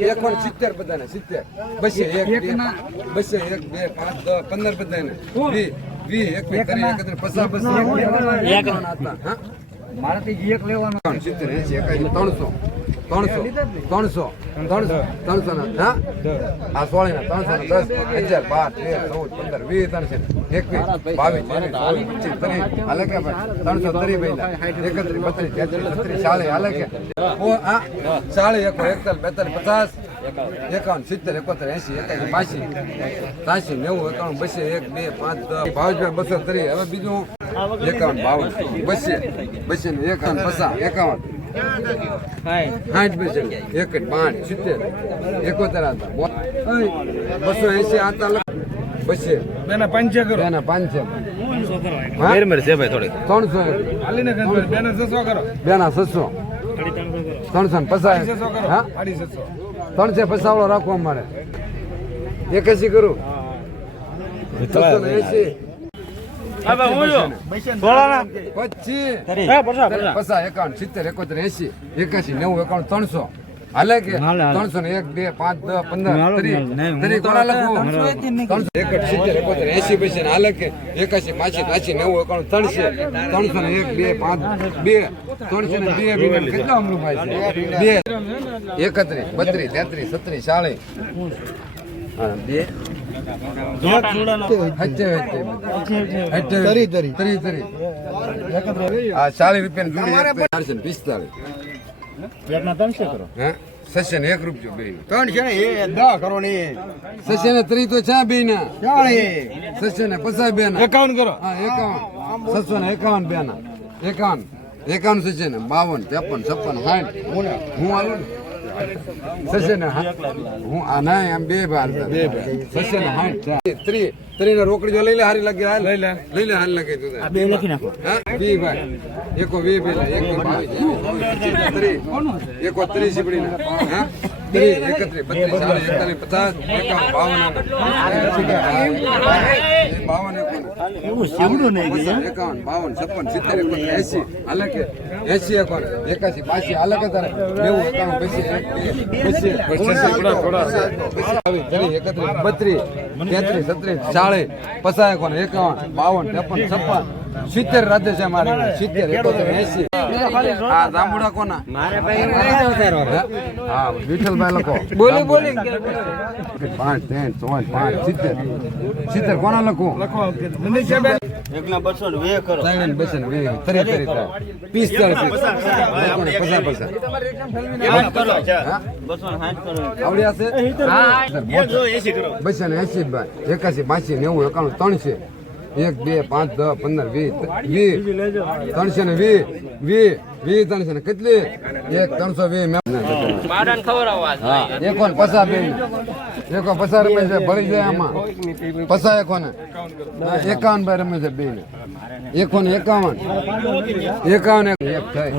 એક પણ 70 બધાને 70 બસે એક બસે 1 2 5 10 15 બધાને 20 21 30 50 મારાથી એક લેવાનો 70 80 300 300 300 300 હા આ 16 ના 310 1000 12 13 14 15 20 300 21 22 23 હાલે કે 330 ભાઈ 31 32 33 33 40 હાલે કે ઓ આ 40 41 42 50 51 70 71 80 81 85 87 90 91 200 1 2 5 10 230 હવે બીજું 51 52 200 51 51 60 પૈસે 1 5 70 71 હતા 280 આતા બસે બેના 500 કરો બેના 500 મેર છે ભાઈ થોડી 300 હાલીને ગંજ બેના 600 કરો બેના 600 350 હા 350 રાખો અમારે 81 કરું 680 હવે હું જો 25 51 70 71 80 81 90 300 હાલે કે 300 ને 1 2 5 10 15 30 કોના લખું 300 71 80 પૈસા હાલે કે 81 85 90 300 300 ને 1 2 5 2 300 ને 2 કેટલા અમરું ભાઈ છે 2 31 32 33 37 40 હા 2 સસ્ય ને 1 રૂપિયો બે 310 કરો ને સસ્ય ને 3 તો ચા બે ના 40 સસ્ય ને 50 બે ના 51 કરો હા 51 751 બે ના 51 સસ્ય ને 52 53 56 60 હું આલું સસ્ય ને હું આ ના એમ બે બાર સસ્ય ને 60 3 રોકડી જો લઈ લે હારી લાગે લઈ લે હાલ લાગે તું આ બે લખી નાખો હા 20 ભાઈ એકો 20 પેલા એકો 22 એકો 30 સીપડી ના હા 31 32 41 સિત્તેર રાધે છે મારે 70 71 80 આ જાંબુડા કોના મારે હા વિઠ્ઠલભાઈ લખો બોલી 5 10 70 કોના લખો એકના 220 કરો સાઈન 220 તરી 50 આવડ્યા છે હા 280 ભાઈ 81 82 90 91 300 1 2 5 10 15 20 300 ને 20 300 ને કેટલી 1 320 બાડાને ખબર આવાજ હા એકોન પસા બે એકો 50 રૂપિયા છે ભરી જાય આમાં પસા એકોને 51 ભાઈ રમે છે બે ને એકોને 51 એક થાય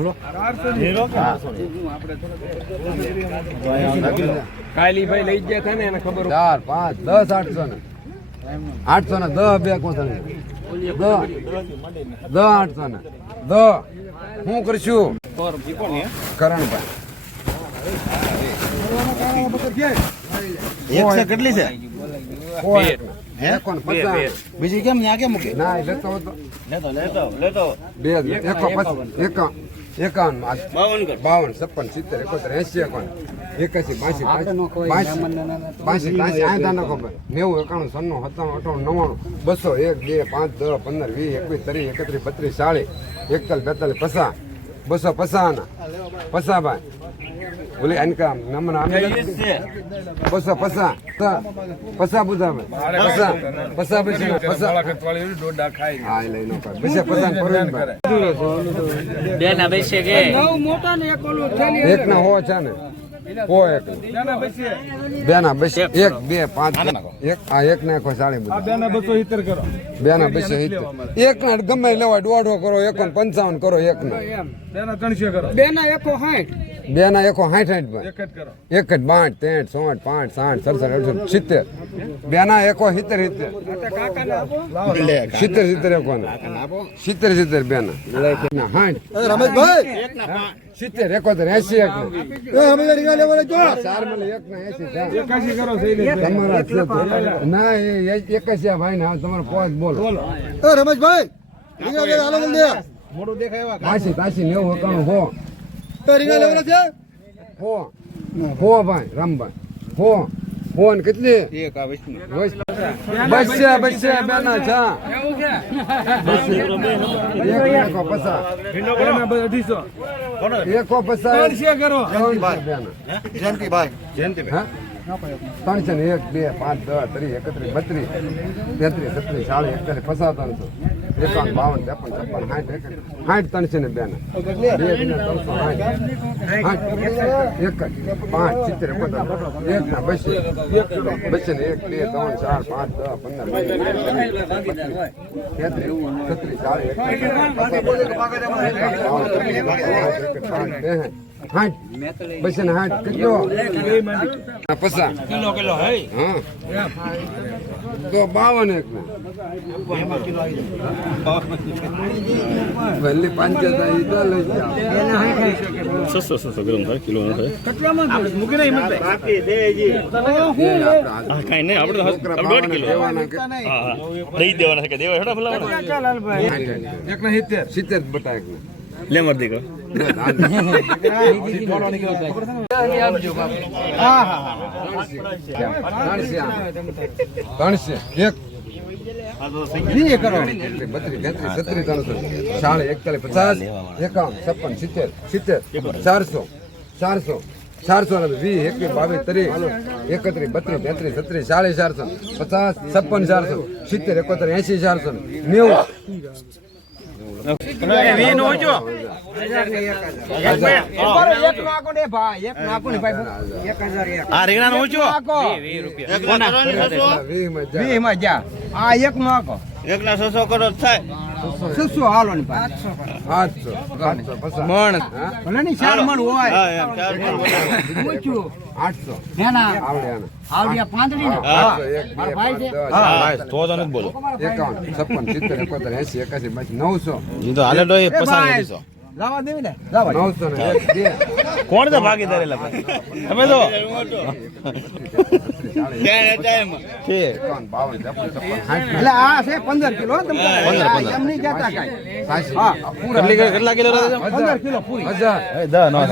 કાલી ભાઈ લઈ ગયા હતા ને એને ખબર 4 5 10 800 ને 10 બે કોથળી 10 800 ને 10 હું કરશું કરણભાઈ કેટલી છે એકોન 50 બીજી કેમ ન્યા કેમ મૂકે ના લેતો હતો લેતો બે એકો 51 52 56 70 71 80 81 આ દાના ખબર 90 91 97 98 99 200 1 2 5 10 15 20 21 30 31 32 40 41 42 50 250 ના 50 ભાઈ બોલે અનકા નંબર આમે 250 50 બુધા ભાઈ 50 ડોડા ખાઈ હા લઈ નો પછી 50 પરવીન ભાઈ બે ના બેસે કે મોટા ને એક ઓલું એક ના હો છે ને હો એક બે ના બસ 1 2 5 એક આ એક ને કો 40 બેના 270 કરો બે ના બસ એક ના ગમે લેવા દોઢો કરો 55 કરો એક ના બેના 300 કરો બેના 160 બે ના 160 ભાઈ એક જ કરો 1 5 63 5 60 67 70 બે ના 170 70 70 કોને 70 બે ના રમેશભાઈ 70 71 80 એક ચાર મળે 1 ને 80 એકાશી કરો થઈ તમારા છે તો. ના એ 81 ભાઈ ને તમારો પોત બોલો રમેશભાઈ મોડું દેખાય 80 90 91 હો રીંગા લેવાના છે હો ભાઈ રામભાઈ હો ને કેટલી એક આ વિષ્ણુ બસ્યા બેના છા એકો પસા 250 એકો પસા 300 કરો જયંતિભાઈ જયંતિભાઈ ત્રણસો ને 1 2 5 10 30 31 32 33 40 41 50 300 51 52 53 60 61 300 ને બેના 52 કિલો હે હા તો 52 એક વલ્લી 5 ઈ તો લઈ જાઓ 600 ગ્રામ થાય કિલો ના થાય મૂકી નહીં મત બાકી દેજી કાંઈ નહીં આપણે દોઢ કિલો હા દઈ દેવાના છે કે દેવા હેડા ફલાવડા એક ને 70 70 બટા એક લે મર દીકરો ચારસો 20 21 22 31 32 33 40 50 56 400 70 71 80 400 આ રીંગણા નું ઊંચું આ એક નો આકો એકના 600 કરો થાય 600 હાલો ની 800 મણ ભલે ની 4 મણ હોય હા એમ 4 મણ 800 નેના આવડે આવડિયા પાંદડી ને હા મારા ભાઈ છે હા તો જ બોલો 51 56 70 71 80 81 900 ઈ તો હાલે ડોય પસાર દીધો લાવા દેવી ને લાવા 900 ને 1 કોણ છે ભાગીદાર એલા તમે તો ક્યાં ટાઈમ છે એટલે આ છે 15 કિલો તમે એમ નહીં કહેતા કાઈ હા કેટલા કિલો રહે 15 કિલો પૂરી 1000 એ દા નો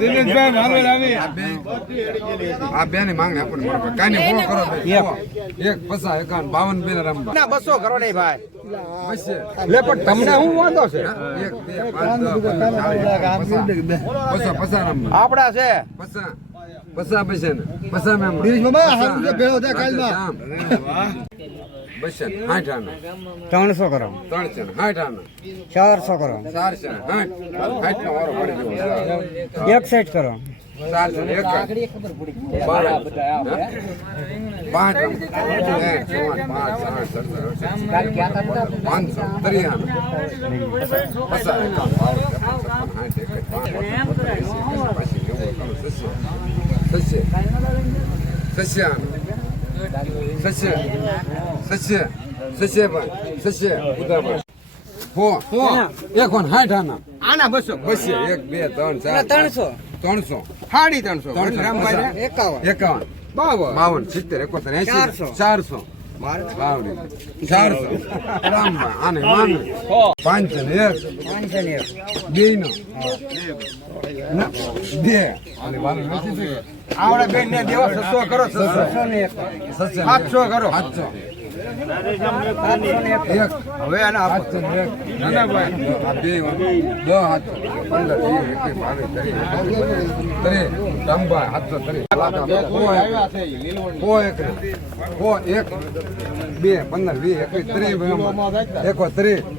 દિનેશભાઈ મારવેલ આવી આ બે ની માંગ આપણને મળે કાઈ ને કરો એક પસા 51 52 બે રંબા ના 200 કરો નહીં ભાઈ બસ લે પણ તમને શું વાંધો છે 1 2 5 પસા રંબા આપડા છે પસા બસે ને પસા મેમ દિનેશ બાબા હાલ ભેળો થાય કાલમાં બસે 60 આના 300 કરો 300 60 આના 400 કરો 400 60 નો વારો પડી ગયો એક સેટ કરો 400 એક ખબર પડી આના 200 300 સાડી 300 રામભાઈ 51 52 70 71 80 400 બાવડી 400 રામબા આને માન 500 ને 1 બે નો બે આને વાલો નથી છે આવડે બેન ને દેવા 600 કરો 600 ને 700 કરો 700 એક હવે આના 700 ને 1 નાના ભાઈ આ બે 10 15 20 21 રામબા 730 એક બે 15 20 21 30 41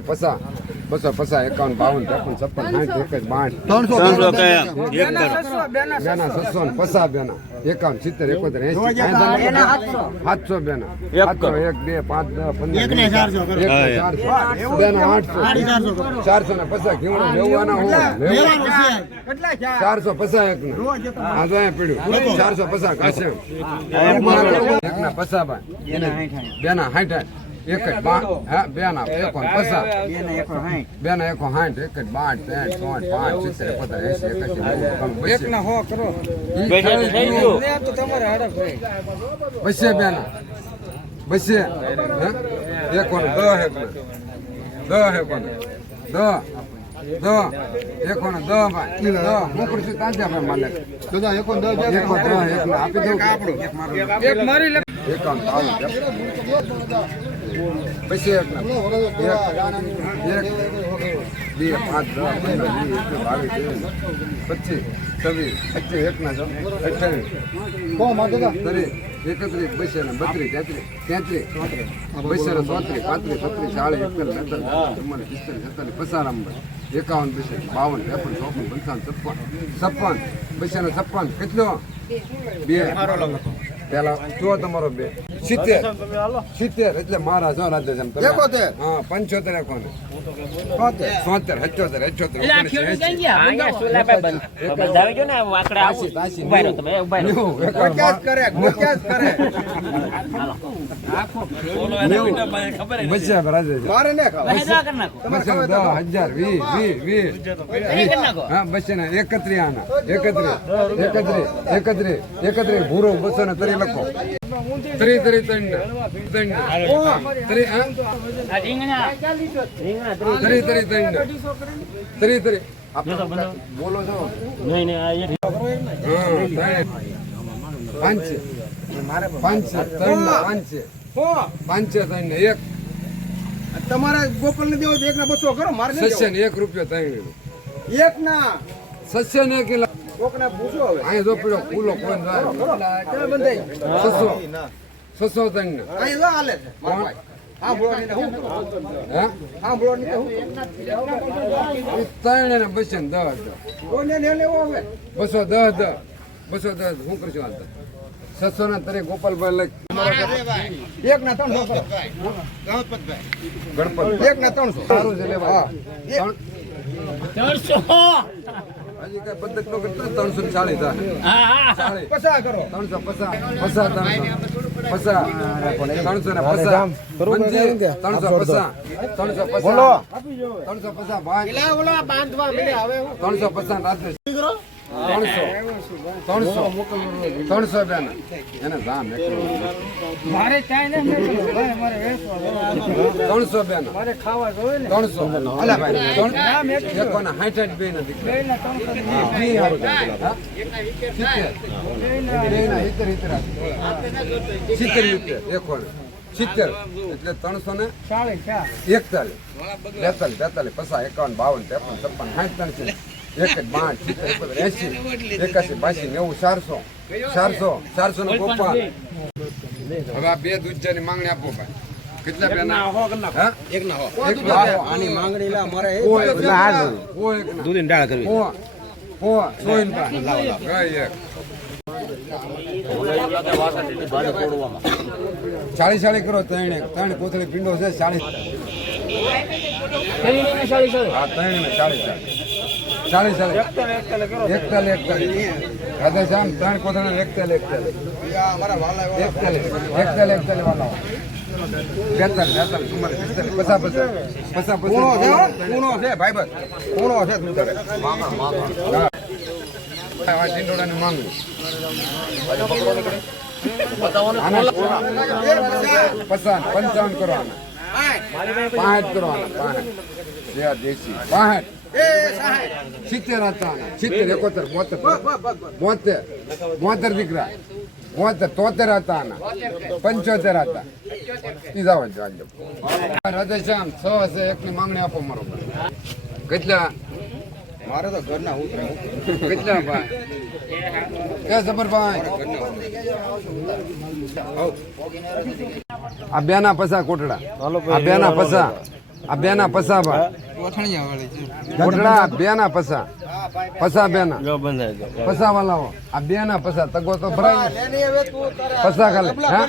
51 250 51 52 53 56 60 61 62 300 કયા એક કરો બેના 600 ને 50 બેના 51 70 71 80 700 બેના 700 1 2 5 10 15 1 ને 400 બેના 800 400 ને 50 ઘીવણો લેવાના હું કેટલા છે 450 એક ને આ જો અહીંયા પડ્યું 450 કાશે એકના 50 ભાઈ એને બેના 60 એક જ બાર હા બેના 51 બેના 160 એક જ બાર 60 5 70 75 એક ના હો કરો તો તમારે હડપ રહે બસે બેના બસે એક કોણ 10 એક 10 એક 10 એક કોણ 10 ભાઈ 10 હું કરશું તાંજા ભાઈ માલિક દાદા એક 10 એક માં 10 એક માં આપી દઉં એક મારી લે એકાઉન્ટ આવું પછી એક 1 2 5 10 15 20 22 26 એક ના 28 કો માં દાદા 31 32 ને 32 33 32 34 35 40 41 56 કેટલો બે પેલા જો તમારો બે 70 એટલે મારા જો રાજ્ય જેમ તમે 71 હા 75 રાખો ને 70 78 મારે ને ખાવ ભૂરો 200 ને તરી લખો તરી તરી તરી બોલો છો પાંચ એક તમારે ગોપાલ ને દેવો એક ના 200 કરો મારે નહીં સસ્ય ને 1 રૂપિયો ત્રણ એક ના સસ્ય ને કિલો કોક ને પૂછો હવે અહીંયા જો પડ્યો કુલો કોઈ કેમ બંધાઈ 600 ત્રણ ને અહીં જો હાલે છે મારા ભાઈ હા બોલવાની ને હું હે હા બોલવાની ને હું ત્રણ ને બસે 10 કોને ને લેવો હવે 210 હું કરશું હાલ 600 ના તરે ગોપાલભાઈ લખ એક ના 300 કરો ગણપત એક ના 300 સારું છે લેવા 300 હજી કઈ બદક નો કરતા 340 થાય 50 કરો 350 બોલો 350 ભાઈ ઓલા બાંધવા મળે હવે 350 રાતે 300 બેન એને જામ મારે ચાય ને મારે વેચવા 300 બેન મારે ખાવા જોઈએ ને 300 અલા ભાઈ એકોના 60 બે નથી બેના 70 એટલે 300 ને 41 42 50 51 52 53 56 એક જ 5 70 80 81 82 90 400 નો ગોપાલ હવે આ બે દૂધજાની માંગણી આપો ભાઈ કેટલા બેના હા એક ના હો આની માંગણી લા મારે દૂધની ડાળ કરવી સોઈન પા ગઈ એક 40 કરો ત્રણ કોથળી પીંડો છે 40 હા ત્રણ ને 40 રાધે શ્યામ ત્રણ કોથળી એકતાલી વાળા 42 પૂણો છે ભાઈ બસ પૂણો છે તું તારે ટીંડોળાની માંગણી 55 કરવાના 65 કરવાના 65 દેશી 65 70 હતા 70 71 72 દીકરા 73 હતા 75 હતા જાવ રાધેશ્યામ 6 છે એકની માંગણી આપો મારો કેટલા મારે તો ઘરના હું કેટલા ભાઈ એ જબરભાઈ આ બેના પસા કોટડા આ બેના પસા આ બે ના પસા બા ગોઠડા બે ના પસા પસા બે ના જો બંધાય પસા વાલાઓ આ બે ના પસા તગો તો ભરાય પસા ખાલી હા